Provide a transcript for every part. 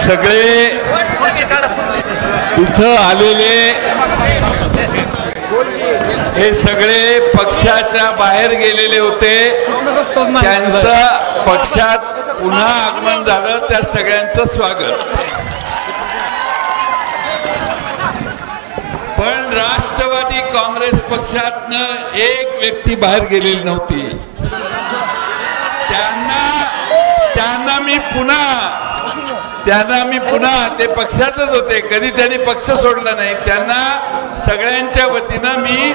सगळे इथं आलेले हे सगळे पक्षाच्या बाहेर गेलेले होते, त्यांचं पक्षात पुन्हा आगमन झालं, त्या सगळ्यांचं स्वागत. पण राष्ट्रवादी काँग्रेस पक्षातनं एक व्यक्ती बाहेर गेलेली नव्हती. त्यांना मी पुन्हा ते पक्षातच होते, कधी त्यांनी पक्ष सोडला नाही. त्यांना सगळ्यांच्या वतीनं मी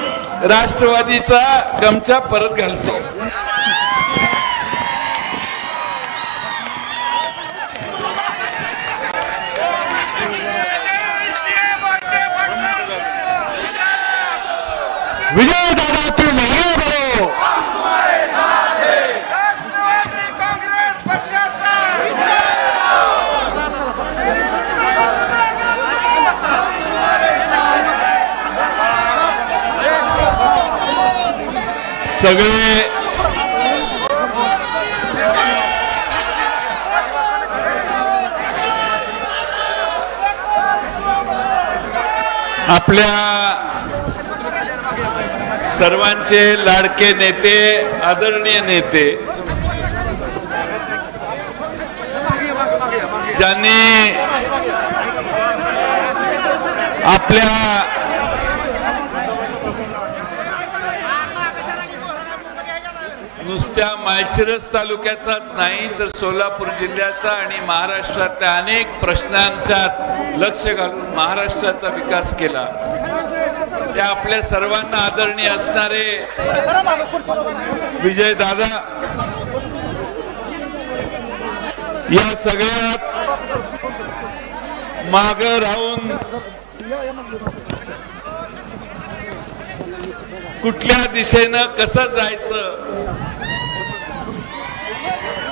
राष्ट्रवादीचा गमछा परत घालतो. विजय दादा तू नाही बरो. सगळे आपल्या सर्वांचे लाडके नेते, आदरणीय नेते, ज्यांनी आपल्या नुसत्या माळशिरस तालुक्याचाच नाही तर सोलापूर जिल्ह्याचा आणि महाराष्ट्रातल्या अनेक प्रश्नांच्या लक्ष घालून महाराष्ट्राचा विकास केला, त्या आपल्या सर्वांना आदरणीय असणारे विजय दादा या सगळ्यात माग राहून कुठल्या दिशेनं कसं जायचं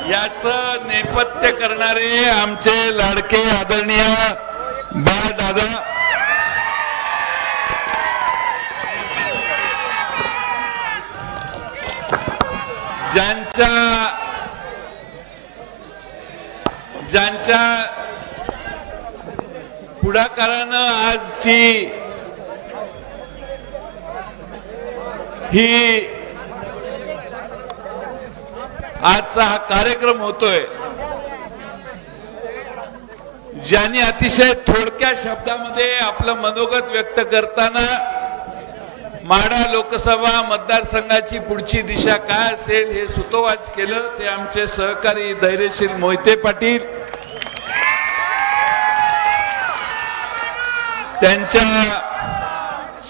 याचं नेपथ्य करणारे आमचे लाडके आदरणीय बाळ दादा, ज्यांच्या पुढाकारानं आजची आजचा हा कार्यक्रम होतोय, ज्यांनी अतिशय थोडक्या शब्दामध्ये आपलं मनोगत व्यक्त करताना माढा लोकसभा मतदारसंघाची पुढची दिशा काय असेल हे सुतोवाच केलं, ते आमचे सहकारी धैर्यशील मोहिते पाटील, त्यांच्या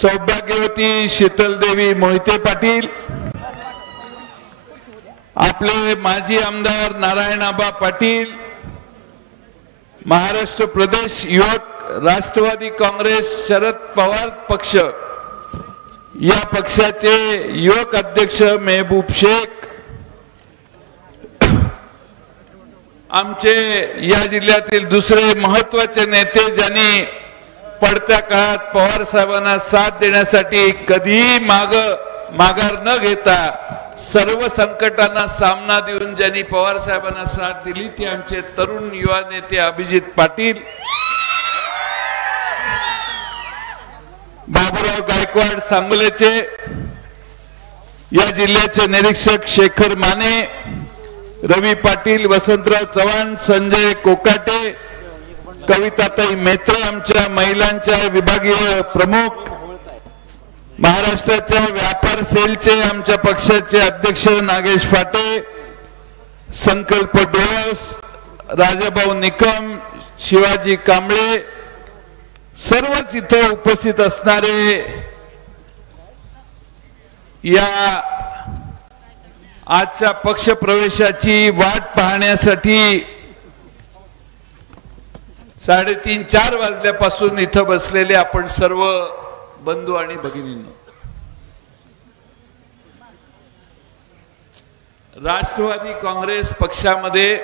सौभाग्यवती शीतलदेवी मोहिते पाटील, आपले माजी आमदार नारायणआबा पाटील, महाराष्ट्र प्रदेश युवक राष्ट्रवादी काँग्रेस शरद पवार पक्ष या पक्षाचे युवक अध्यक्ष मेहबूब शेख, आमचे या जिल्ह्यातील दुसरे महत्वाचे नेते ज्यांनी पडत्या काळात पवार साहेबांना साथ देण्यासाठी कधीही माघार न घेता सर्व संकटांना सामना देऊन ज्यांनी पवार साहेबांना साथ दिली, ते आमचे तरुण युवा नेते अभिजित पाटील, बाबूराव गायकवाड सांगोलेचे, या जिल्ह्याचे निरीक्षक शेखर माने, रवी पाटील, वसंतराव चव्हाण, संजय कोकाटे, कविताताई मेत्रे, आमच्या महिलांच्या विभागीय प्रमुख, महाराष्ट्राच्या व्यापार सेलचे आमच्या पक्षाचे अध्यक्ष नागेश फाटे, संकल्प डोळस, राजाभाऊ निकम, शिवाजी कांबळे, सर्वच इथे उपस्थित असणारे या आजच्या पक्ष प्रवेशाची वाट पाहण्यासाठी 3:30-4 वाजल्यापासून इथं बसलेले आपण सर्व बंधू आणि भगिनींनो, राष्ट्रवादी काँग्रेस पक्षामध्ये,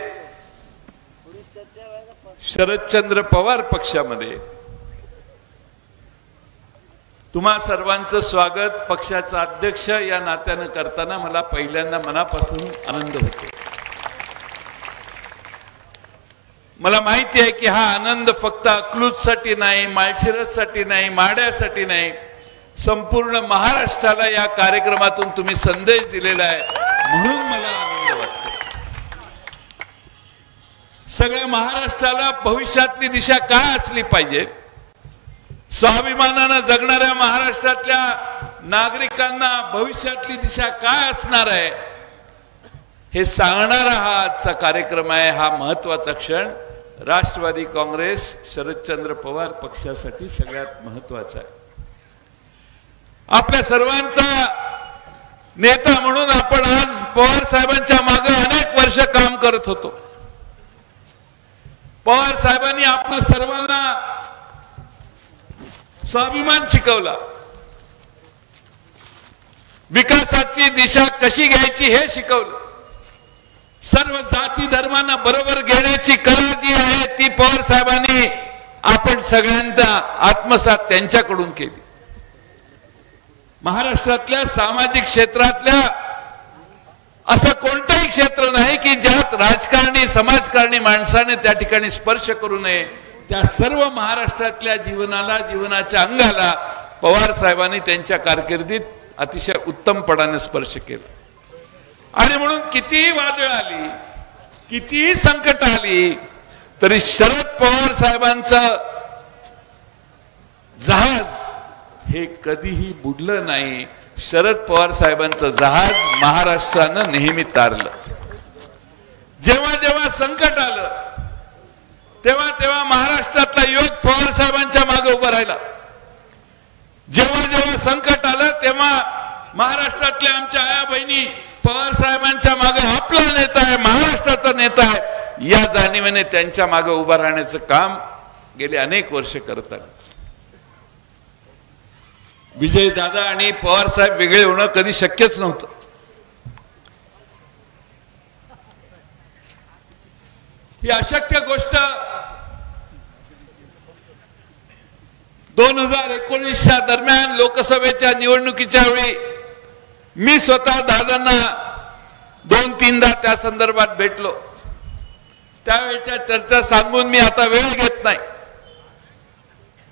शरदचंद्र पवार पक्षामध्ये तुम्हा सर्वांचं स्वागत पक्षाचा अध्यक्ष या नात्यानं करताना मला पहिल्यांदा मनापासून आनंद होतो. मला माहिती आहे की हा आनंद फक्त अकलूजसाठी नाही, माळशिरससाठी नाही, माढ्यासाठी नाही, संपूर्ण महाराष्ट्राला या कार्यक्रमातून तुम्ही संदेश दिलेला आहे, म्हणून मला आनंद वाटतो. सगळ्या महाराष्ट्राला भविष्यातली दिशा काय असली पाहिजे, स्वाभिमानानं जगणाऱ्या महाराष्ट्रातल्या नागरिकांना भविष्यातली दिशा काय असणार आहे हे सांगणारा हा आजचा कार्यक्रम आहे. हा महत्वाचा क्षण राष्ट्रवादी काँग्रेस शरदचंद्र पवार पक्षासाठी सगळ्यात महत्वाचा आहे. आपल्या सर्वांचा नेता म्हणून आपण आज पवार साहेबांच्या मागे अनेक वर्ष काम करत होतो. पवार साहेबांनी आपल्या सर्वांना स्वाभिमान शिकवला, विकासाची दिशा कशी घ्यायची हे शिकवलं, सर्व जाती धर्मांना बरोबर घेण्याची कला जी आहे ती पवार साहेबांनी आपण सगळ्यांना आत्मसात त्यांच्याकडून केली. महाराष्ट्रातल्या सामाजिक क्षेत्रातल्या असं कोणतंही क्षेत्र नाही की ज्यात राजकारणी समाजकारणी माणसाने त्या ठिकाणी स्पर्श करू नये. त्या सर्व महाराष्ट्रातल्या जीवनाला, जीवनाच्या अंगाला पवार साहेबांनी त्यांच्या कारकिर्दीत अतिशय उत्तमपणाने स्पर्श केला. आणि म्हणून कितीही वादळ आली, कितीही संकट आली, तरी शरद पवार साहेबांचं जहाज हे कधीही बुडलं नाही. शरद पवार साहेबांचं जहाज महाराष्ट्रानं नेहमी तारलं. जेव्हा जेव्हा संकट आलं तेव्हा तेव्हा महाराष्ट्रातला युवक पवार साहेबांच्या मागे उभा राहिला. जेव्हा जेव्हा संकट आलं तेव्हा महाराष्ट्रातल्या आमच्या आया बहिणी पवार साहेबांच्या मागे आपला नेता आहे, महाराष्ट्राचा नेता आहे, या जाणीवेने त्यांच्या मागे उभा राहण्याचं काम गेले अनेक वर्ष करत आले. विजय दादा आणि पवार साहेब वेगळे होणं कधी शक्यच नव्हतं. ही अशक्य गोष्ट 2019च्या दरम्यान लोकसभेच्या निवडणुकीच्या वेळी मी स्वतः दादांना 2-3दा त्या संदर्भात भेटलो. त्यावेळच्या चर्चा सांगून मी आता वेळ घेत नाही,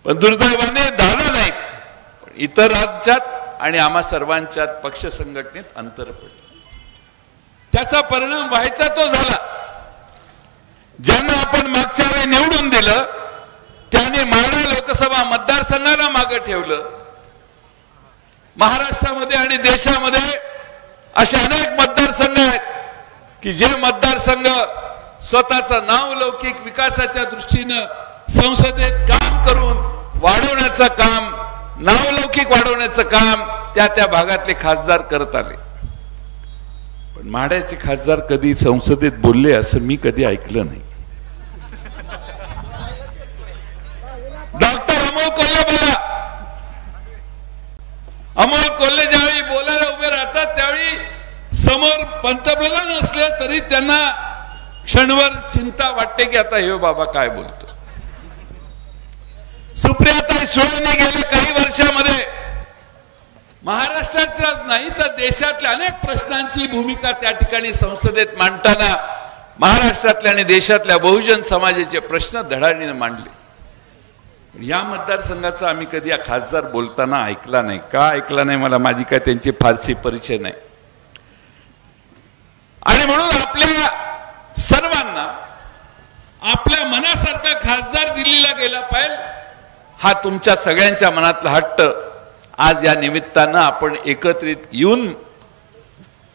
पण दुर्दैवाने दादा नाही पण इतर राज्यात आणि आम्हा सर्वांच्यात पक्ष संघटनेत अंतर पडलं. त्याचा परिणाम व्हायचा तो झाला. ज्यांना आपण मागच्या वेळी निवडून दिलं त्याने माढा लोकसभा मतदारसंघाला मागे ठेवलं. महाराष्ट्रामध्ये आणि देशामध्ये असे अनेक मतदारसंघ आहेत की जे मतदारसंघ स्वतःचं नावलौकिक विकासाच्या दृष्टीनं संसदेत काम करून वाढवण्याचं काम, नावलौकिक वाढवण्याचं काम त्या भागातले खासदार करत आले. पण माढ्याचे खासदार कधी संसदेत बोलले असं मी कधी ऐकलं नाही. डॉक्टर अमोल कोल्हे बोला, अमोल कोल्हे ज्यावेळी बोलायला उभे राहतात त्यावेळी समोर पंतप्रधान असले तरी त्यांना क्षणभर चिंता वाटते की आता हे बाबा काय बोलतो. सुप्रियाताई सुळेंनी गेल्या काही वर्षामध्ये महाराष्ट्राच्या नाही तर देशातल्या अनेक प्रश्नांची भूमिका त्या ठिकाणी संसदेत मांडताना महाराष्ट्रातल्या आणि देशातल्या बहुजन समाजाचे प्रश्न धडाडीने मांडले. या मतदारसंघाचा आम्ही कधी खासदार बोलताना ऐकला नाही. का ऐकला नाही मला माझी काय त्यांची फारशी परिचय नाही. आणि म्हणून आपल्या सर्वांना आपल्या मनासारखा खासदार दिल्लीला गेला पाहिजे हा तुमच्या सगळ्यांच्या मनातला हट्ट आज या निमित्तानं आपण एकत्रित येऊन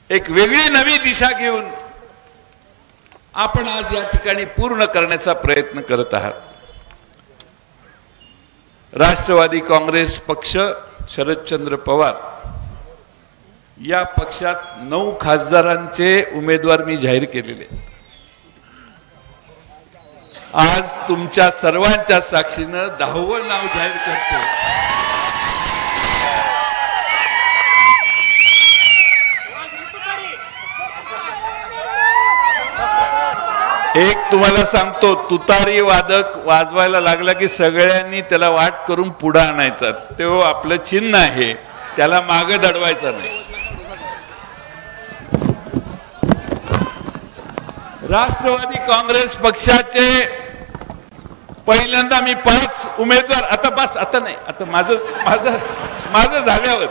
एक वेगळी नवी दिशा घेऊन आपण आज या ठिकाणी पूर्ण करण्याचा प्रयत्न करत आहात. राष्ट्रवादी काँग्रेस पक्ष शरदचंद्र पवार या पक्षात 9 खासदारांचे उमेदवार मी जाहीर केलेले. आज तुमच्या सर्वांच्या साक्षीनं 10वं नाव जाहीर करतो. एक तुम्हाला सांगतो, तुतारी वादक वाजवायला लागला की सगळ्यांनी त्याला वाट करून पुढे आणायचा. तो आपलं चिन्ह आहे, त्याला मागे दडवायचं नाही. राष्ट्रवादी काँग्रेस पक्षाचे पहिल्यांदा मी 5 उमेदवार, आता बस, आता नाही, आता माझं माझं माझं झाल्यावर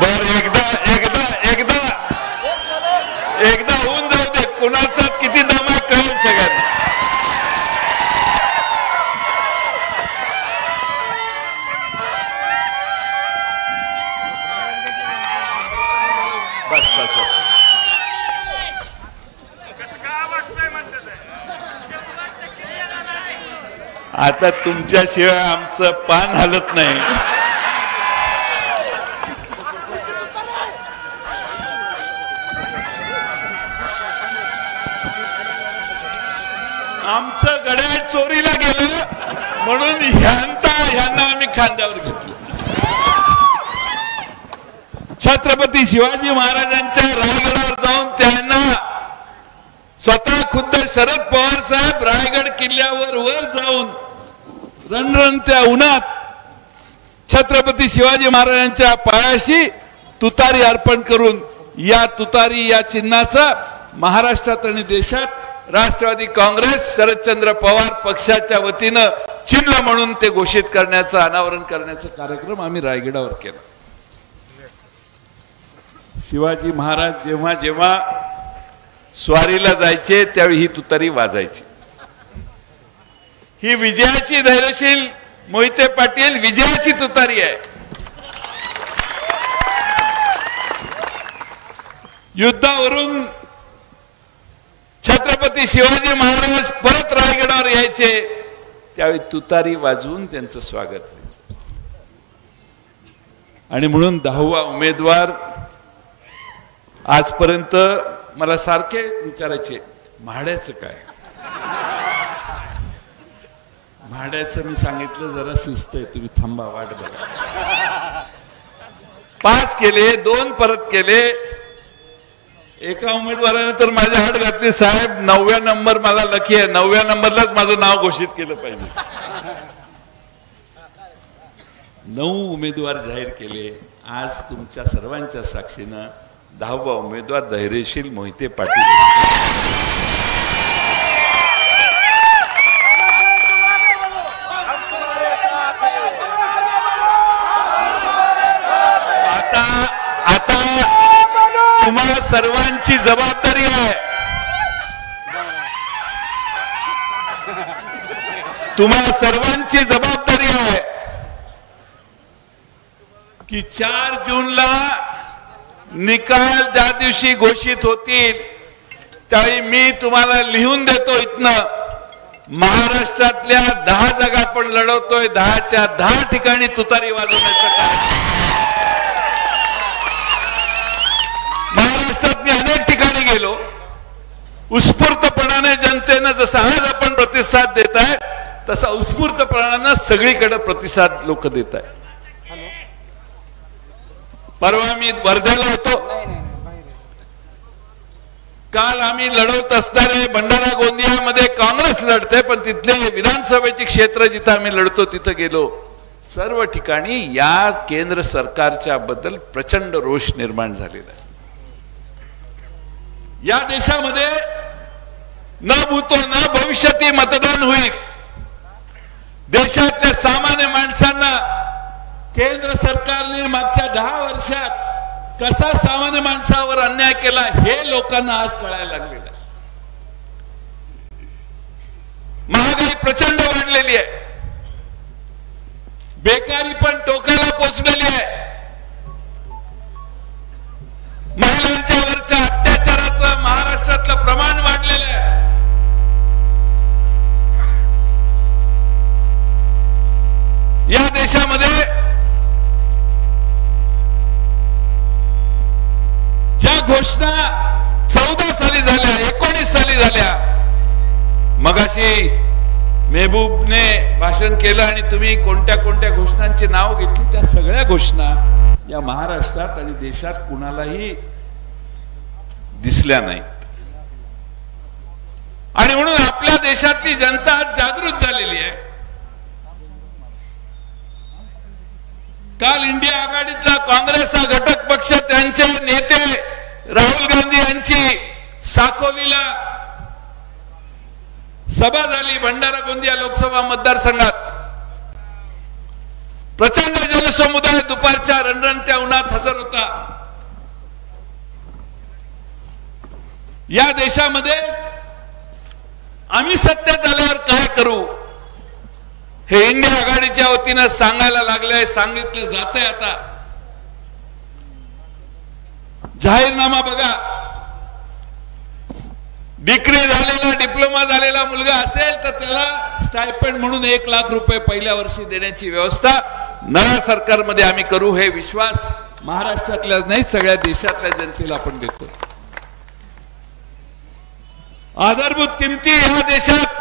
बर एकदा एकदा एकदा एकदा होऊन जाऊ दे, कुणाचा किती दम आहे कळेल सगळ्यांना. बस बस आता तुमच्याशिवाय आमचं पान हलत नाही. आमचं घड्याळ चोरीला गेलं म्हणून ह्यांना आम्ही खांद्यावर घेतलं. छत्रपती शिवाजी महाराजांच्या रायगडावर जाऊन त्यांना स्वतः खुद्द शरद पवार साहेब रायगड किल्ल्यावर वर जाऊन रणरणत्या उन्हात छत्रपती शिवाजी महाराजांच्या पायाशी तुतारी अर्पण करून या तुतारी या चिन्हाचा महाराष्ट्रात आणि देशात राष्ट्रवादी काँग्रेस शरदचंद्र पवार पक्षाच्या वतीनं चिन्ह म्हणून ते घोषित करण्याचं अनावरण करण्याचा कार्यक्रम आम्ही रायगडावर केला. शिवाजी महाराज जेव्हा जेव्हा स्वारीला जायचे त्यावेळी ही तुतारी वाजायची. ही विजयाची धैर्यशील मोहिते पाटील विजयाची तुतारी आहे. युद्धावरून छत्रपती शिवाजी महाराज परत रायगडावर यायचे त्यावेळी तुतारी वाजवून त्यांचं स्वागत व्हायचं. आणि म्हणून 10वा उमेदवार आजपर्यंत मला सारखे विचारायचे, म्हाड्याचं काय? म्हाड्याचं मी सांगितलं जरा सुस्त आहे, तुम्ही थांबा, वाट बघा. 5 केले, 2 परत केले. एका उमेदवाराने तर माझ्या हात घातली, साहेब 9व्या नंबर मला लकी आहे, 9व्या नंबरलाच माझं नाव घोषित केलं पाहिजे. 9 उमेदवार जाहीर केले. आज तुमच्या सर्वांच्या साक्षीनं 10वा उमेदवार धैर्यशील मोहिते पाटील. आता तुम्हाला सर्वांची जबाबदारी आहे. तुम्हाला सर्वांची जबाबदारी आहे की 4 जूनला निकाल ज्या दिवशी घोषित होतील त्यावेळी मी तुम्हाला लिहून देतो इथनं, महाराष्ट्रातल्या 10 जागा आपण लढवतोय, 10च्या 10 ठिकाणी तुतारी वाजवण्याचं कार्यक्रम. महाराष्ट्रात मी अनेक ठिकाणी गेलो, उत्स्फूर्तपणाने जनतेनं जसं आज आपण प्रतिसाद देत आहे तसा उत्स्फूर्तपणानं सगळीकडे प्रतिसाद लोक देत आहेत. परवा मी वर्ध्याला होतो. काल आम्ही लढवत असणारे भंडारा गोंदियामध्ये काँग्रेस लढते, पण तिथले विधानसभेचे क्षेत्र जिथं आम्ही लढतो तिथं गेलो. सर्व ठिकाणी या केंद्र सरकारच्या बद्दल प्रचंड रोष निर्माण झालेला आहे. या देशामध्ये न भूतो न भविष्यती मतदान होईल. देशातल्या सामान्य माणसांना केंद्र सरकारने मागच्या 10 वर्षात कसा सामान्य माणसावर अन्याय केला हे लोकांना आज कळायला लागलेलं आहे. महागाई प्रचंड वाढलेली आहे, बेकारी पण टोकाला पोहोचलेली आहे, महिलांच्या वरच्या अत्याचाराचं महाराष्ट्रातलं प्रमाण वाढलेलं आहे. या देशामध्ये ज्या घोषणा 14 साली झाल्या, 19 साली झाल्या, मगाशी मेहबूबने भाषण केलं आणि तुम्ही कोणत्या कोणत्या घोषणांची नाव घेतली, त्या सगळ्या घोषणा या महाराष्ट्रात आणि देशात कुणालाही दिसल्या नाहीत. आणि म्हणून आपल्या देशातली जनता आज जागृत झालेली आहे. काल इंडिया आघाडीतला काँग्रेस हा घटक पक्ष त्यांचे नेते यांची साकोलीला सभा झाली भंडारा गोंदिया लोकसभा मतदारसंघात। प्रचंड जनसमुदाय दुपारच्या रणरणत्या उन्हात हजर होता। या देशामध्ये आम्ही सत्तेत आल्यावर काय करू हे इंडिया आघाडीच्या वतीनं सांगायला लागलंय, सांगितलं जातंय। आता जाहीरनामा बघा, डिग्री झालेला डिप्लोमा झालेला मुलगा असेल तर त्याला स्टायपेंड म्हणून 1 लाख रुपये पहिल्या वर्षी देण्याची व्यवस्था नव्या सरकारमध्ये आम्ही करू। हे विश्वास महाराष्ट्रातल्या नाही सगळ्या देशातल्या जनतेला आपण देतो। आधारभूत किमती या देशात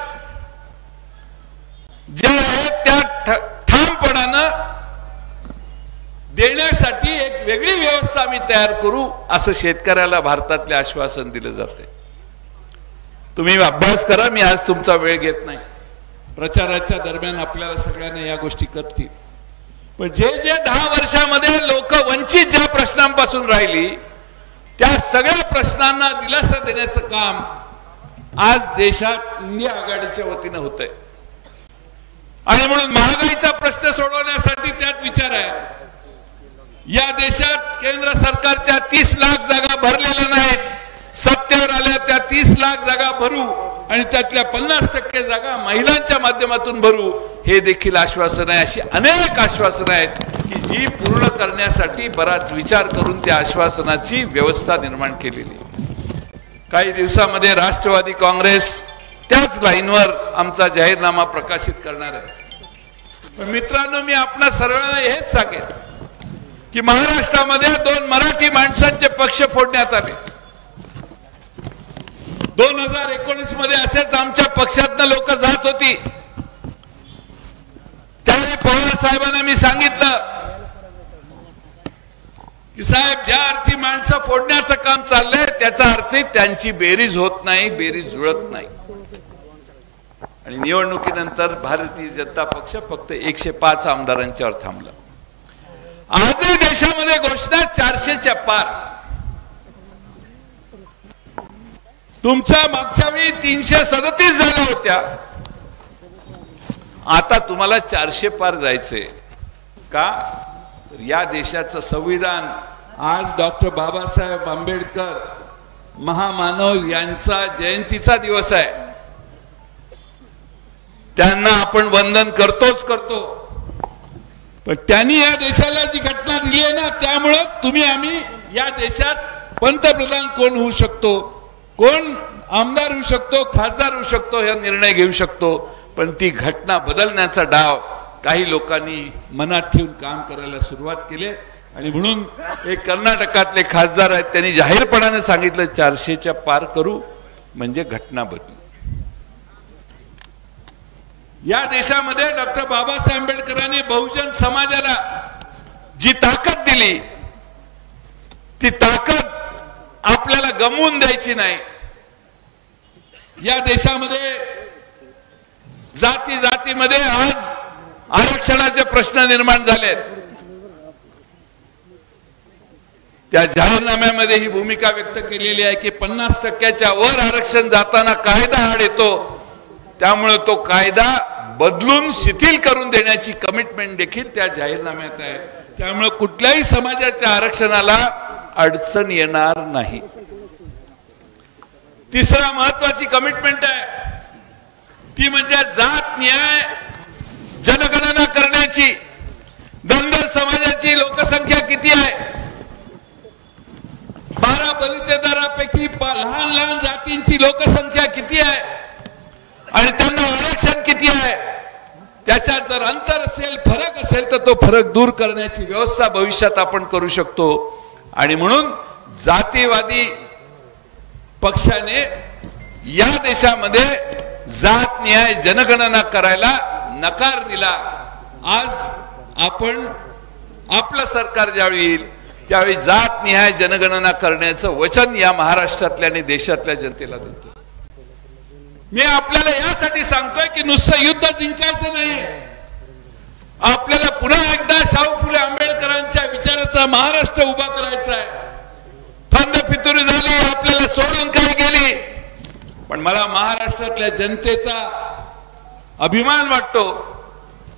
ज्या आहेत त्या ठामपणानं देण्यासाठी एक वेगळी व्यवस्था आम्ही तयार करू असं शेतकऱ्याला भारतातले आश्वासन दिलं जाते। तुम्ही अभ्यास करा, मी आज तुमचा वेळ घेत नाही। प्रचाराच्या दरम्यान आपल्याला सगळ्यांना या गोष्टी करतील, पण जे 10 वर्षामध्ये लोक वंचित ज्या प्रश्नांपासून राहिली त्या सगळ्या प्रश्नांना दिलासा देण्याचं काम आज देशात इंडिया आघाडीच्या वतीनं होतंय। आणि म्हणून महागाईचा प्रश्न सोडवण्यासाठी त्यात विचार आहे। या देशात केंद्र सरकारच्या 30 लाख जागा भरलेल्या नाहीत, सत्तेवर आल्या त्या 30 लाख जागा भरू आणि त्यातल्या 50% जागा महिलांच्या माध्यमातून भरू हे देखील आश्वासन आहे। अशी अनेक आश्वासनं आहेत की जी पूर्ण करण्यासाठी बराच विचार करून त्या आश्वासनाची व्यवस्था निर्माण केलेली। काही दिवसामध्ये राष्ट्रवादी काँग्रेस त्याच लाईनवर आमचा जाहीरनामा प्रकाशित करणार आहे। पण मित्रांनो, मी आपणा सर्वांना हेच सांगेन की महाराष्ट्रामध्ये 2 मराठी माणसांचे पक्ष फोडण्यात आले। 2019 मध्ये असेच आमच्या पक्षातनं लोक जात होती। त्यावेळी पवार साहेबांना मी सांगितलं की साहेब, ज्या अर्थी माणसं फोडण्याचं काम चाललंय त्याचा अर्थ त्यांची बेरीज होत नाही, बेरीज जुळत नाही। आणि निवडणुकीनंतर भारतीय जनता पक्ष फक्त 105 आमदारांच्यावर थांबला। आजही देशामध्ये घोषणा 400च्या पार। तुमच्या मागच्या वेळी 337 जागा होत्या, आता तुम्हाला 400 पार जायचंय का? तर या देशाचं संविधान आज डॉक्टर बाबासाहेब आंबेडकर महामानव यांचा जयंतीचा दिवस आहे। त्यांना आपण वंदन करतोच करतो, पण त्यांनी या देशाला जी घटना दिली आहे ना, त्यामुळे तुम्ही आम्ही या देशात पंतप्रधान कोण होऊ शकतो, कोण आमदार होऊ शकतो, खासदार होऊ शकतो हे निर्णय घेऊ शकतो, पण ती घटना बदलण्याचा डाव काही लोकांनी मनात ठेवून काम करायला सुरुवात केली। आणि म्हणून एक कर्नाटकातले खासदार आहेत, त्यांनी जाहीरपणाने सांगितलं 400च्या पार करू म्हणजे घटना बदलू। या देशामध्ये डॉक्टर बाबासाहेब आंबेडकरांनी बहुजन समाजाला जी ताकद दिली ती ताकद आपल्याला गमवून द्यायची नाही। या देशामध्ये जाती जातीमध्ये आज आरक्षणाचे प्रश्न निर्माण झाले। त्या जाहीरनाम्यामध्ये ही भूमिका व्यक्त केलेली आहे की 50%च्या वर आरक्षण जाताना कायदा आड येतो, त्यामुळे तो कायदा बदलून शिथिल करून देण्याची कमिटमेंट देखील त्या जाहीरनाम्यात आहे। त्यामुळे कुठल्याही समाजाच्या आरक्षणाला अडचण येणार नाही। तिसरा महत्वाची कमिटमेंट आहे ती म्हणजे जात न्याय जनगणना करण्याची। धनगर समाजाची लोकसंख्या किती आहे? 12 बलितेदारापैकी लहान लहान जातींची लोकसंख्या किती आहे आणि त्यांना आरक्षण किती आहे? त्याच्यात जर अंतर असेल, फरक असेल तर तो फरक दूर करण्याची व्यवस्था भविष्यात आपण करू शकतो। आणि म्हणून जातीवादी पक्षाने या देशामध्ये जात न्याय जनगणना करायला नकार दिला। आज आपण आपलं सरकार ज्यावेळी येईल त्यावेळी जात न्याय जनगणना करण्याचं वचन या महाराष्ट्रातल्या आणि देशातल्या जनतेला देतो। मी आपल्याला यासाठी सांगतोय की नुसतं युद्ध जिंकायचं नाही, आपल्याला पुन्हा एकदा शाहू फुले आंबेडकरांच्या विचाराचा महाराष्ट्र उभा करायचा आहे। फंद फितुरी झाली, आपल्याला सगळं सोडून काय गेली. पण मला महाराष्ट्रातल्या जनतेचा अभिमान वाटतो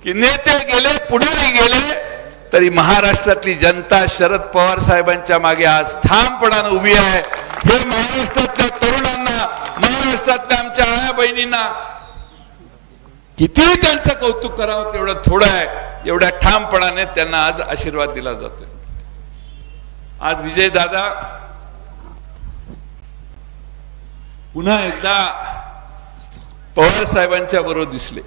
की नेते गेले, पुढारी गेले, तरी महाराष्ट्रातली जनता शरद पवार साहेबांच्या मागे आज ठामपणाने उभी आहे. हे महाराष्ट्रातल्या तरुणांना, महाराष्ट्रातल्या आमच्या आया बहिणींना किती त्यांचं कौतुक करावं तेवढं थोडं आहे. एवढ्या ठामपणाने त्यांना आज आशीर्वाद दिला जातोय. आज विजय दादा पुन्हा एकदा पवार साहेबांच्या बरोबर दिसले.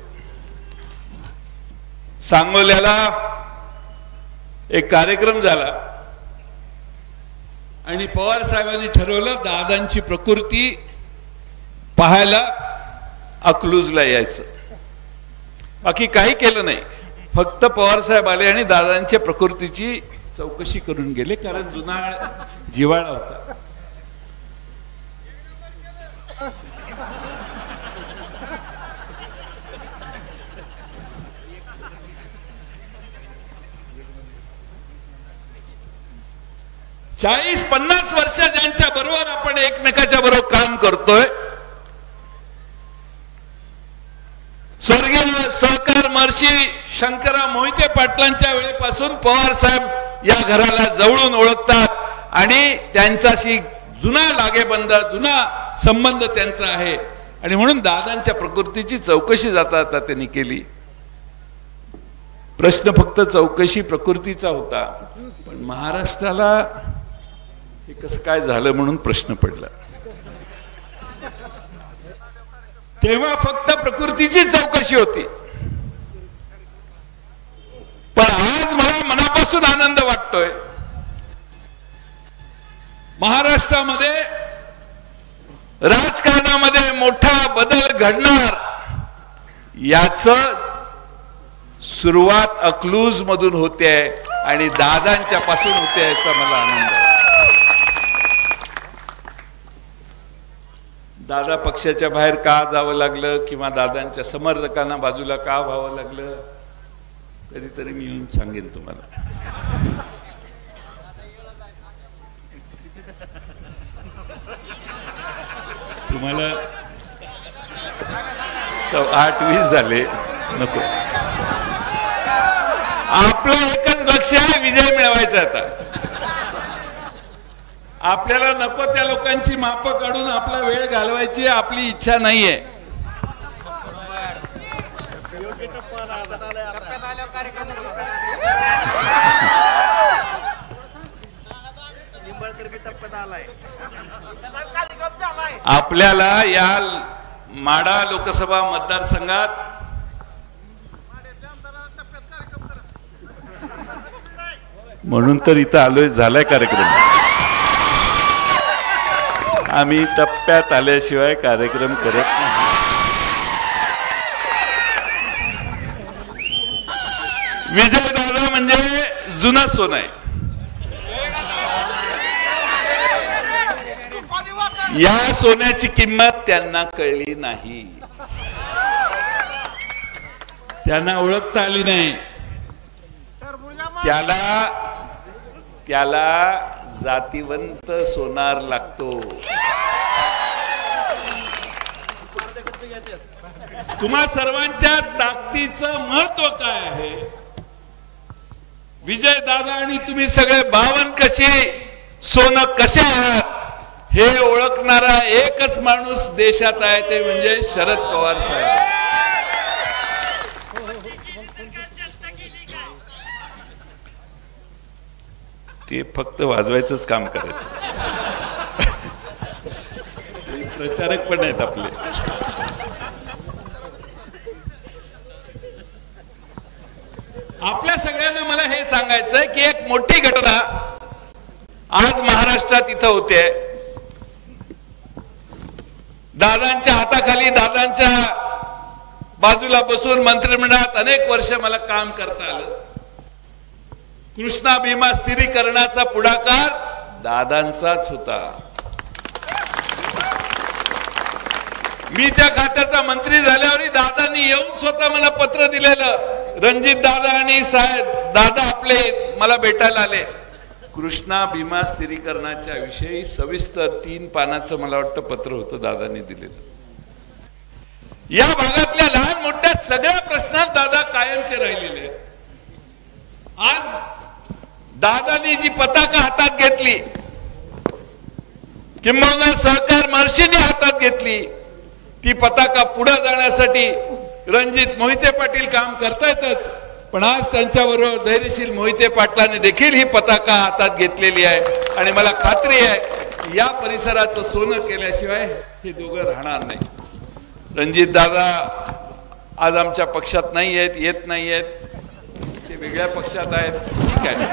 सांगोल्याला एक कार्यक्रम झाला आणि पवार साहेबांनी ठरवलं दादांची प्रकृती पाहायला अकलूजला यायचं. बाकी काही केलं नाही, फक्त पवार साहेब आले आणि दादांच्या प्रकृतीची चौकशी करून गेले, कारण जुना जिव्हाळा होता. चाळीस 50 वर्ष ज्यांच्या बरोबर आपण एकमेकाच्या बरोबर काम करतोय, स्वर्गीय सहकार महर्षी शंकरराव मोहिते पाटलांच्या वेळेपासून पवार साहेब या घराला जवळून ओळखतात आणि त्यांच्याशी जुना लागेबंध, जुना संबंध त्यांचा आहे. आणि म्हणून दादांच्या प्रकृतीची चौकशी जाता त्यांनी केली. प्रश्न फक्त चौकशी प्रकृतीचा होता, पण महाराष्ट्राला हे कसं काय झालं म्हणून प्रश्न पडला. तेव्हा फक्त प्रकृतीची चौकशी होती. पण आज मला मनापासून आनंद वाटतोय, महाराष्ट्रामध्ये राजकारणामध्ये मोठा बदल घडणार याच सुरुवात अकलूज मधून होते आणि दादांच्या पासून होते याचा मला आनंद आहे. दादा पक्षाच्या बाहेर का जावं लागलं किंवा दादांच्या समर्थकांना बाजूला का व्हावं लागलं, कधीतरी मी येऊन सांगेन तुम्हाला. तुम्हाला 8-20 झाले, नको. आपलं एकच लक्ष आहे, विजय मिळवायचा. आता आपल्याला नको त्या लोकांची मापं काढून आपला वेळ घालवायची आपली इच्छा नाहीये. आपल्याला या माढा लोकसभा मतदारसंघात म्हणून तर इथं आलोय, झालाय कार्यक्रम. आम्ही टप्प्यात आल्याशिवाय कार्यक्रम करत नाही. विजय दादा म्हणजे जुना सोनं आहे. या सोन्याची किंमत त्यांना कळली नाही, त्यांना ओळखता आली नाही. त्याला जातीवंत सोनार लागतो. तुम्हा सर्वांच्या ताकदीचं महत्व काय आहे, विजय दादा आणि तुम्ही सगळे भावन कशी, सोनं कसे आहात हे ओळखणारा एकच माणूस देशात आहे, ते म्हणजे शरद पवार साहेब. ते फक्त वाजवायचंच काम करायचं. प्रचारक पण आहेत आपले. आपल्या सगळ्यांना मला हे सांगायचंय की एक मोठी घटना आज महाराष्ट्रात इथं होते. दादांच्या हाताखाली, दादांच्या बाजूला बसून मंत्रिमंडळात अनेक वर्ष मला काम करता आलं. कृष्णा भीमा स्थिरीकरणाचा पुढाकार दादांचाच होता. मी त्या खात्याचा मंत्री झाल्यावर दादांनी येऊन स्वतः मला पत्र दिलेलं. रणजित दादा आणि साहेब दादा आपले मला भेटायला आले कृष्णा भीमा स्थिरीकरणाच्या विषयी सविस्तर 3 पानाचं मला वाटतं पत्र होतं दादांनी दिलेलं. या भागातल्या लहान मोठ्या सगळ्या प्रश्नात दादा कायमचे राहिलेले आहेत. आज दादांनी जी पताका हातात घेतली, किंबहुना सहकार महर्षींनी हातात घेतली, ती पताका पुढे जाण्यासाठी रणजित मोहिते पाटील काम करतायतच, पण आज त्यांच्याबरोबर धैर्यशील मोहिते पाटलांनी देखील ही पताका हातात घेतलेली आहे. आणि मला खात्री आहे या परिसराचं सोनं केल्याशिवाय हे दोघं राहणार नाही. रणजित दादा आज आमच्या पक्षात नाही आहेत, येत नाही आहेत, ते वेगळ्या पक्षात आहेत, ठीक आहे.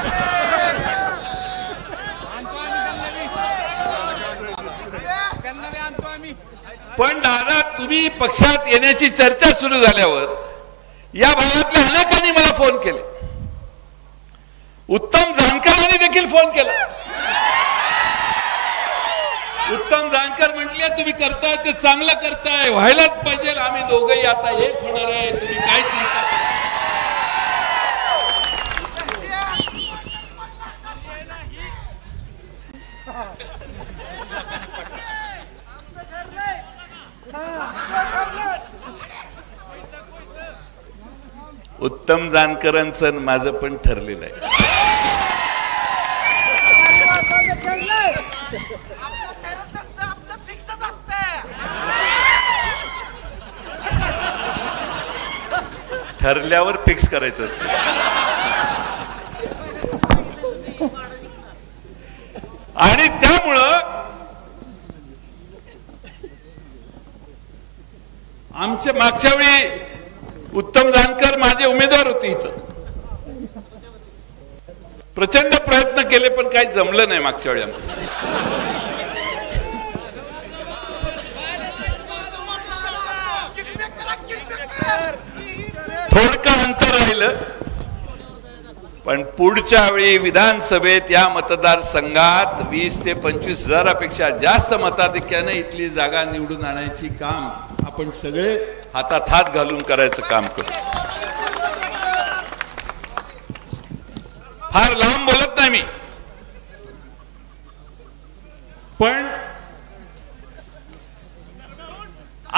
पण दादा, तुम्ही पक्षात येण्याची चर्चा सुरू झाल्यावर या भागातल्या अनेकांनी मला फोन केले. उत्तम जानकरांनी देखील फोन केला. उत्तम जानकर म्हटले, तुम्ही करताय ते चांगलं करताय, व्हायलाच पाहिजे, आम्ही दोघंही आता एक होणार आहे, तुम्ही काय चिंता करा. उत्तम जानकरांचं माझं पण ठरलेलं आहे. ठरल्यावर फिक्स करायचं असतं. आणि त्यामुळं आमच्या मागच्या वेळी उत्तम जानकर माझे उमेदवार होते. इथं प्रचंड प्रयत्न केले पण काही जमलं नाही मागच्या वेळी आमचं. थोडकं अंतर राहिलं, पण पुढच्या वेळी विधानसभेत या मतदारसंघात 20 ते 25 हजारापेक्षा जास्त मताधिक्याने इथली जागा निवडून आणायची काम आपण सगळे हातात हात घालून करायचं काम करू. फार लांब बोलत नाही मी, पण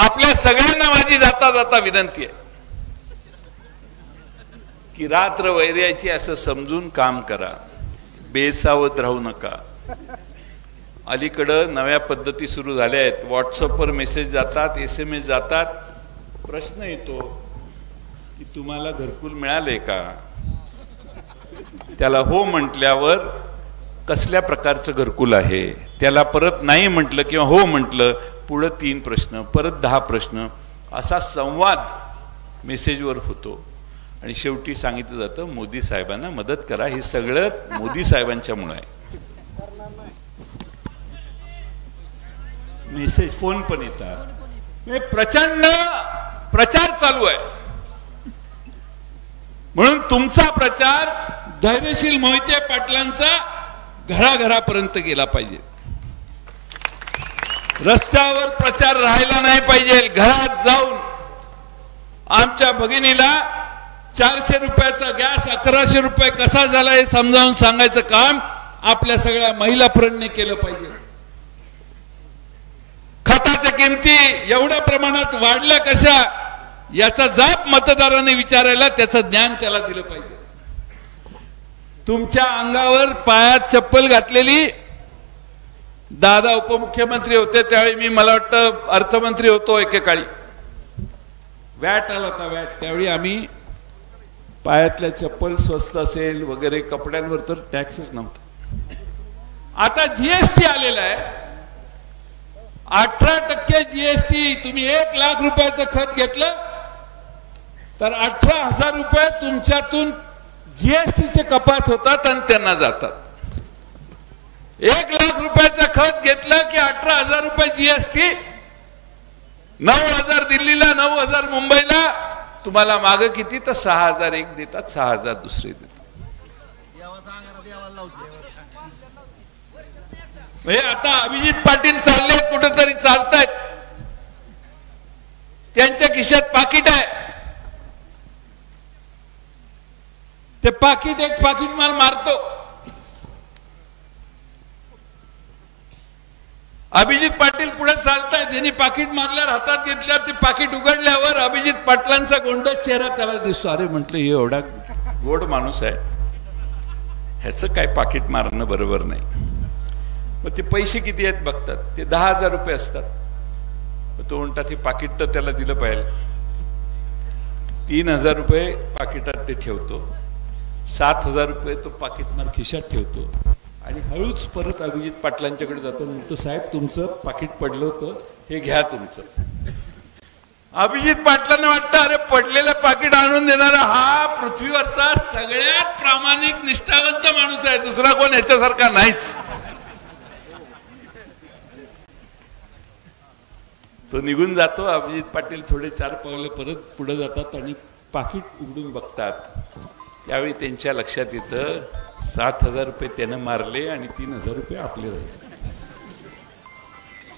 आपल्या सगळ्यांना माझी जाता जाता विनंती आहे की रात्र वैर्याची असं समजून काम करा, बेसावध राहू नका. अलीकडं नव्या पद्धती सुरू झाल्या आहेत. व्हॉट्सअपवर मेसेज जातात, SMS जातात, प्रश्न येतो की तुम्हाला घरकुल मिळाले का. त्याला हो म्हटल्यावर कसल्या प्रकारचं घरकुल आहे, त्याला परत नाही म्हटलं किंवा हो म्हटलं पुढे 3 प्रश्न, परत 10 प्रश्न, असा संवाद मेसेजवर होतो. आणि शेवटी सांगितलं जातं मोदी साहेबांना मदत करा. हे सगळं मोदी साहेबांच्यामुळे आहे. मेसेज, फोन पण येतात, प्रचंड प्रचार चालू आहे. म्हणून तुमचा प्रचार धैर्यशील मोहिते पाटलांचा घराघरापर्यंत गेला पाहिजे. रस्त्यावर प्रचार राहायला नाही पाहिजे. घरात जाऊन आमच्या भगिनीला 400 रुपयाचा गॅस 1100 रुपये कसा झाला हे समजावून सांगायचं काम आपल्या सगळ्या महिलापर्यंत केलं पाहिजे. खताच्या किमती एवढ्या प्रमाणात वाढल्या कशा याचा जाब मतदारांनी विचारायला त्याचं ज्ञान त्याला दिलं पाहिजे. तुमच्या अंगावर पायात चप्पल घातलेली दादा उपमुख्यमंत्री होते त्यावेळी, मी मला वाटतं अर्थमंत्री होतो एकेकाळी, वॅट आला होता वॅट, त्यावेळी आम्ही पायातल्या चप्पल स्वस्त असेल वगैरे कपड्यांवर तर टॅक्सच नव्हता. आता GST आलेला आहे, 18% GST. तुम्ही 1 लाख रुपयाचं खत घेतलं तर 18,000 रुपये तुमच्यातून GSTचे कपात होतात आणि त्यांना जातात. 1 लाख रुपयाचं खत घेतलं की 18,000 रुपये GST, 9,000 दिल्लीला, 9,000 मुंबईला, तुम्हाला माग किती तर 6,000 एक देतात, 6,000 दुसरे देतात. आता अभिजित पाटील चालले कुठेतरी चालतायत, त्यांच्या खिशात पाकिट आहे, ते पाकिट एक पाकिट माल मारतो. अभिजित पाटील पुढे चालतायत, त्यांनी पाकिट मारल्यावर हातात घेतल्यावर ते पाकिट उघडल्यावर अभिजित पाटलांचा गोंडस चेहरा त्याला दिसतो. अरे म्हटलं हे एवढा गोड माणूस आहे, ह्याचं काय पाकिट मारणं बरोबर नाही. मग ते पैसे किती आहेत बघतात, ते 10,000 रुपये असतात. तो म्हणतात हे पाकिट तर त्याला दिलं पाहिजे. 3,000 रुपये पाकिटात ते ठेवतो, 7,000 रुपये तो पाकिटमार खिशात ठेवतो आणि हळूच परत अभिजित पाटलांच्याकडे जातो. म्हणतो साहेब तुमचं पाकिट पडलं होतं, हे घ्या तुमचं. अभिजित पाटलांना वाटतं अरे पडलेलं पाकिट आणून देणारा हा पृथ्वीवरचा सगळ्यात प्रामाणिक निष्ठावंत माणूस आहे, दुसरा कोण याच्यासारखा नाहीच. तो निघून जातो. अभिजित पाटील थोडे 4 पावले परत पुढे जातात आणि पाकिट उघडून बघतात. त्यावेळी त्यांच्या लक्षात येतं 7,000 रुपये त्यानं मारले आणि 3,000 रुपये आपले राहिले.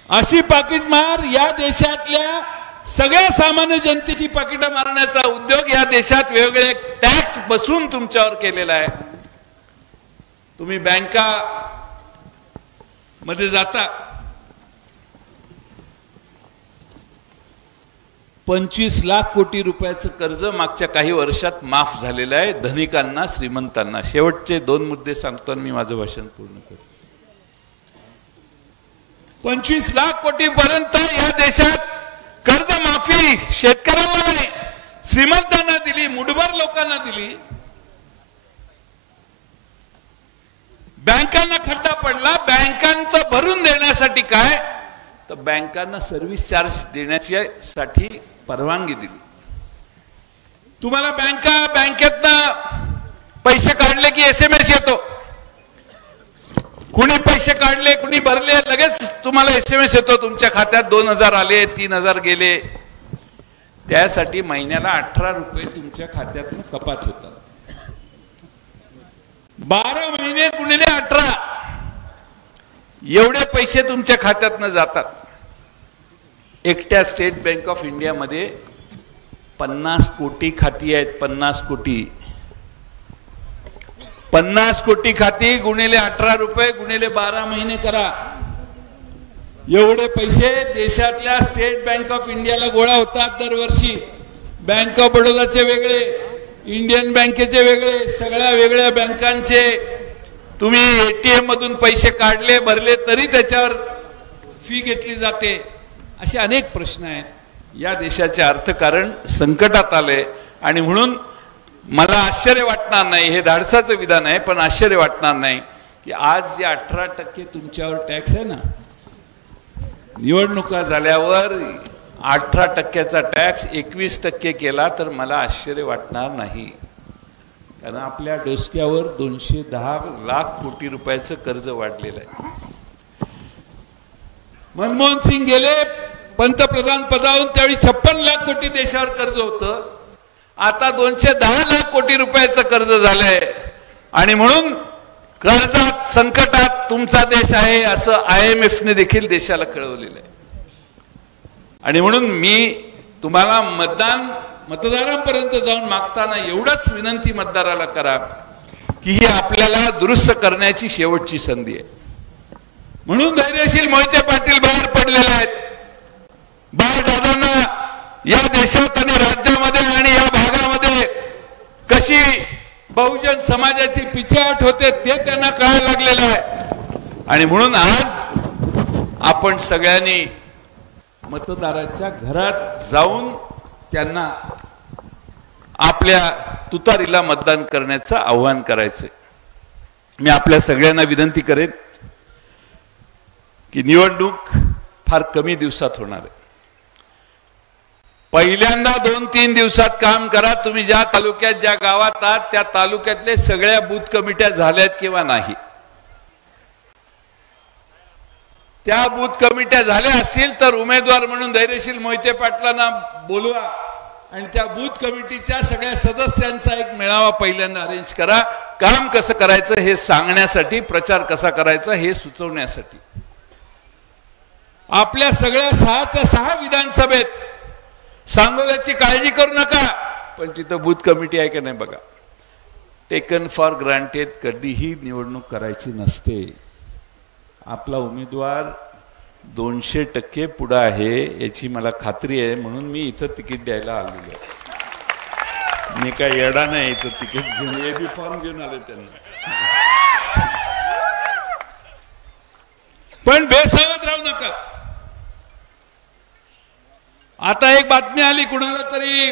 अशी पाकिट मार या देशातल्या सगळ्या सामान्य जनतेची पाकिटं मारण्याचा उद्योग या देशात वेगवेगळे टॅक्स बसून तुमच्यावर केलेला आहे. तुम्ही बँका मध्ये जाता, 25 लाख कोटी रुपयाचं कर्ज मागच्या काही वर्षात माफ झालेलं आहे धनिकांना, श्रीमंतांना. शेवटचे 2 मुद्दे सांगतो आणि मी माझं भाषण पूर्ण करतो. 25 लाख कोटी पर्यंत या देशात कर्ज माफी शेतकऱ्यांना नाही, श्रीमंतांना दिली, मुठभर लोकांना दिली. बँकांना खड्डा पडला. बँकांचं भरून देण्यासाठी काय तर बँकांना सर्व्हिस चार्ज देण्यासाठी परवानगी दिली. तुम्हाला बँकेतनं पैसे काढले की SMS येतो. कुणी पैसे काढले कुणी भरले लगेच तुम्हाला SMS येतो, तुमच्या खात्यात 2,000 आले, 3,000 गेले. त्यासाठी महिन्याला 18 रुपये तुमच्या खात्यातून कपात होतात. 12 महिने गुणिले 18 एवढे पैसे तुमच्या खात्यातनं जातात. एकट्या स्टेट बँक ऑफ इंडिया मध्ये 50 कोटी खाती आहेत. 50 कोटी 50 कोटी खाती गुणिले 18 रुपये गुणिले 12 महिने करा. एवढे पैसे देशातल्या स्टेट बँक ऑफ इंडियाला गोळा होतात दरवर्षी. बँक ऑफ बडोदाचे वेगळे, इंडियन बँकेचे वेगळे, सगळ्या वेगळ्या बँकांचे तुम्ही ATM मधून पैसे काढले भरले तरी त्याच्यावर फी घेतली जाते. असे अनेक प्रश्न आहेत. या देशाचे अर्थकारण संकटात आले आणि म्हणून मला आश्चर्य वाटणार नाही, हे धाडसाचं विधान आहे पण आश्चर्य वाटणार नाही की आज जे 18% तुमच्यावर टॅक्स आहे ना, निवडणुका झाल्यावर 18%चा टॅक्स 21% केला तर मला आश्चर्य वाटणार नाही. कारण आपल्या डोसक्यावर 210 लाख कोटी रुपयाचं कर्ज वाढलेलं आहे. मनमोहन सिंग गेले पंतप्रधान पदावरून, त्यावेळी 56 लाख कोटी देशावर कर्ज होतं. आता 210 लाख कोटी रुपयाचं कर्ज झालंय. आणि म्हणून कर्जात संकटात तुमचा देश आहे असं IMF ने देखील देशाला कळवलेलं आहे. आणि म्हणून मी तुम्हाला मतदारांपर्यंत जाऊन मागताना एवढंच विनंती मतदाराला करा की ही आपल्याला दुरुस्त करण्याची शेवटची संधी आहे. म्हणून धैर्यशील मोहिते पाटील बाहेर पडलेले आहेत. बाळदादांना या देशात आणि राज्यामध्ये आणि या भागामध्ये कशी बहुजन समाजाची पिछेहाट होते ते त्यांना कळायला लागलेलं आहे. आणि म्हणून आज आपण सगळ्यांनी मतदाराच्या घरात जाऊन त्यांना आपल्या तुतारीला मतदान करण्याचं आव्हान करायचंय. मी आपल्या सगळ्यांना विनंती करेन की निवडणूक फार कमी दिवसात होणार आहे. पहिल्यांदा 2-3 दिवसात काम करा. तुम्ही ज्या तालुक्यात ज्या गावात आहात त्या तालुक्यातले सगळ्या बूथ कमिट्या झाल्यात किंवा नाही. त्या बूथ कमिट्या झाल्या असतील तर उमेदवार म्हणून धैर्यशील मोहिते पाटलांना बोलवा आणि त्या बूथ कमिटीच्या सगळ्या सदस्यांचा एक मेळावा पहिल्यांदा अरेंज करा. काम कसं करायचं हे सांगण्यासाठी, प्रचार कसा करायचा हे सुचवण्यासाठी. आपल्या सगळ्या 6च्या 6 विधानसभेत सांगोल्याची काळजी करू नका पण तिथं बूथ कमिटी आहे की नाही बघा. टेकन फॉर ग्रांटेड कधीही निवडणूक करायची नसते. आपला उमेदवार 200% पुढे आहे याची मला खात्री आहे, म्हणून मी इथं तिकीट द्यायला आलेलो आहे. मी काय येडा नाही, इथं तिकीट घेऊन एबी फॉर्म घेऊन आले त्यांना. पण बेसावत राहू नका. आता एक बातमी आली, कुणाला तरी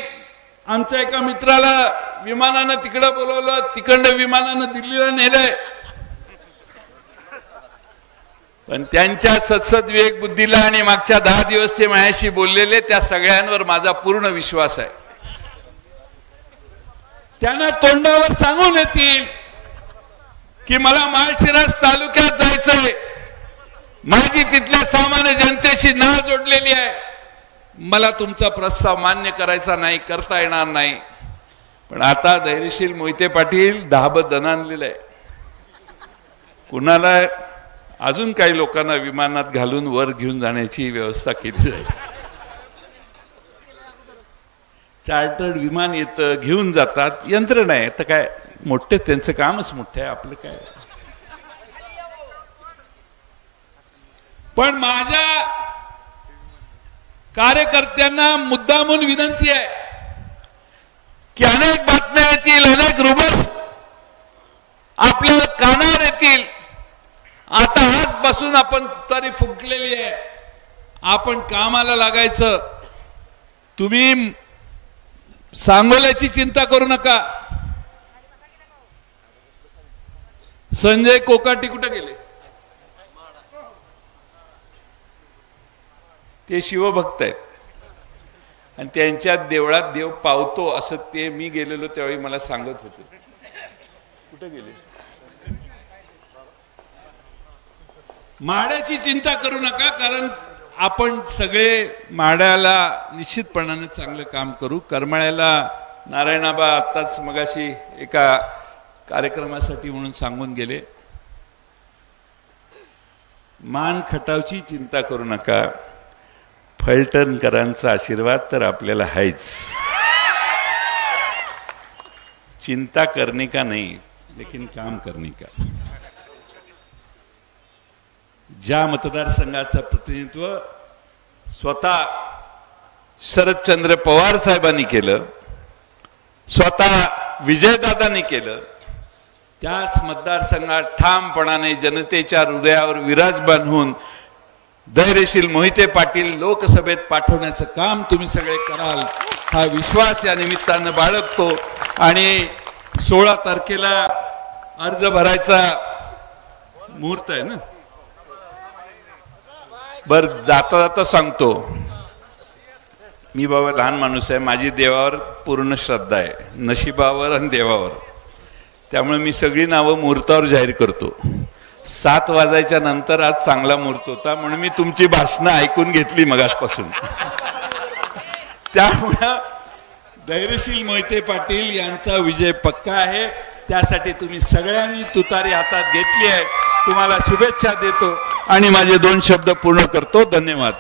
आमच्या एका मित्राला विमानानं तिकडं बोलवलं, तिकडं विमानानं दिल्लीला नेलंय. पण त्यांच्या सत्सद विवेक बुद्धीला आणि मागच्या 10 दिवस ते माझ्याशी बोललेले त्या सगळ्यांवर माझा पूर्ण विश्वास आहे. त्यांना तोंडावर सांगून येतील की मला माळशिरस तालुक्यात जायचंय, माझी तिथल्या सामान्य जनतेशी नाळ जोडलेली आहे, मला तुमचा प्रस्ताव मान्य करायचा नाही, करता येणार नाही. पण आता धैर्यशील मोहिते पाटील दहाबत दण आणलेलं आहे. कुणाला अजून काही लोकांना विमानात घालून वर घेऊन जाण्याची व्यवस्था केली जाईल. चार्टर्ड विमान येतं, घेऊन जातात, यंत्रणा आहे. तर काय मोठे, त्यांचं कामच मोठं आहे, आपलं काय. पण माझ्या कार्यकर्त्यांना मुद्दामून विनंती आहे की अनेक बातम्या येतील, अनेक रुमर्स आपल्याला कानावर येतील. आता आजपासून आपण तरी फुंकलेली आहे, आपण कामाला लागायचं. तुम्ही सांगोल्याची चिंता करू नका. संजय कोकाटी कुठे गेले? ते शिवभक्त आहेत आणि त्यांच्या देवळात देव पावतो असं ते मी गेलेलो त्यावेळी मला सांगत होते. कुठे गेले? माड्याची चिंता करू नका, कारण आपण सगळे माड्याला निश्चितपणाने चांगलं काम करू. करमाळ्याला नारायणाबा आत्ताच मगाशी एका कार्यक्रमासाठी म्हणून सांगून गेले. मान खटावची चिंता करू नका, फलटणकरांचा आशीर्वाद तर आपल्याला आहेच. चिंता करने का नहीं, लेकिन काम करने का. ज्या मतदारसंघाचं प्रतिनिधित्व स्वतः शरदचंद्र पवार साहेबांनी केलं, स्वतः विजयदादांनी केलं, त्याच मतदारसंघात ठामपणाने जनतेच्या हृदयावर विराजमान होऊन धैर्यशील मोहिते पाटील लोकसभेत पाठवण्याचं काम तुम्ही सगळे कराल, हा विश्वास या निमित्तानं बाळगतो. आणि 16 तारखेला अर्ज भरायचा मुहूर्त आहे ना. बर, जाता जाता सांगतो, मी बाबा लहान माणूस आहे, माझी देवावर पूर्ण श्रद्धा आहे, नशिबावर आणि देवावर. त्यामुळे मी सगळी नावं मुहूर्तावर जाहीर करतो. 7 वाजायच्या नंतर आज चांगला मुहूर्त होता, म्हणून मी तुमची भाषणं ऐकून घेतली मगासपासून. त्यामुळं धैर्यशील मोहिते पाटील यांचा विजय पक्का आहे. त्यासाठी तुम्ही सगळ्यांनी तुतारी हातात घेतली आहे. तुम्हाला शुभेच्छा देतो आणि माझे 2 शब्द पूर्ण करतो. धन्यवाद.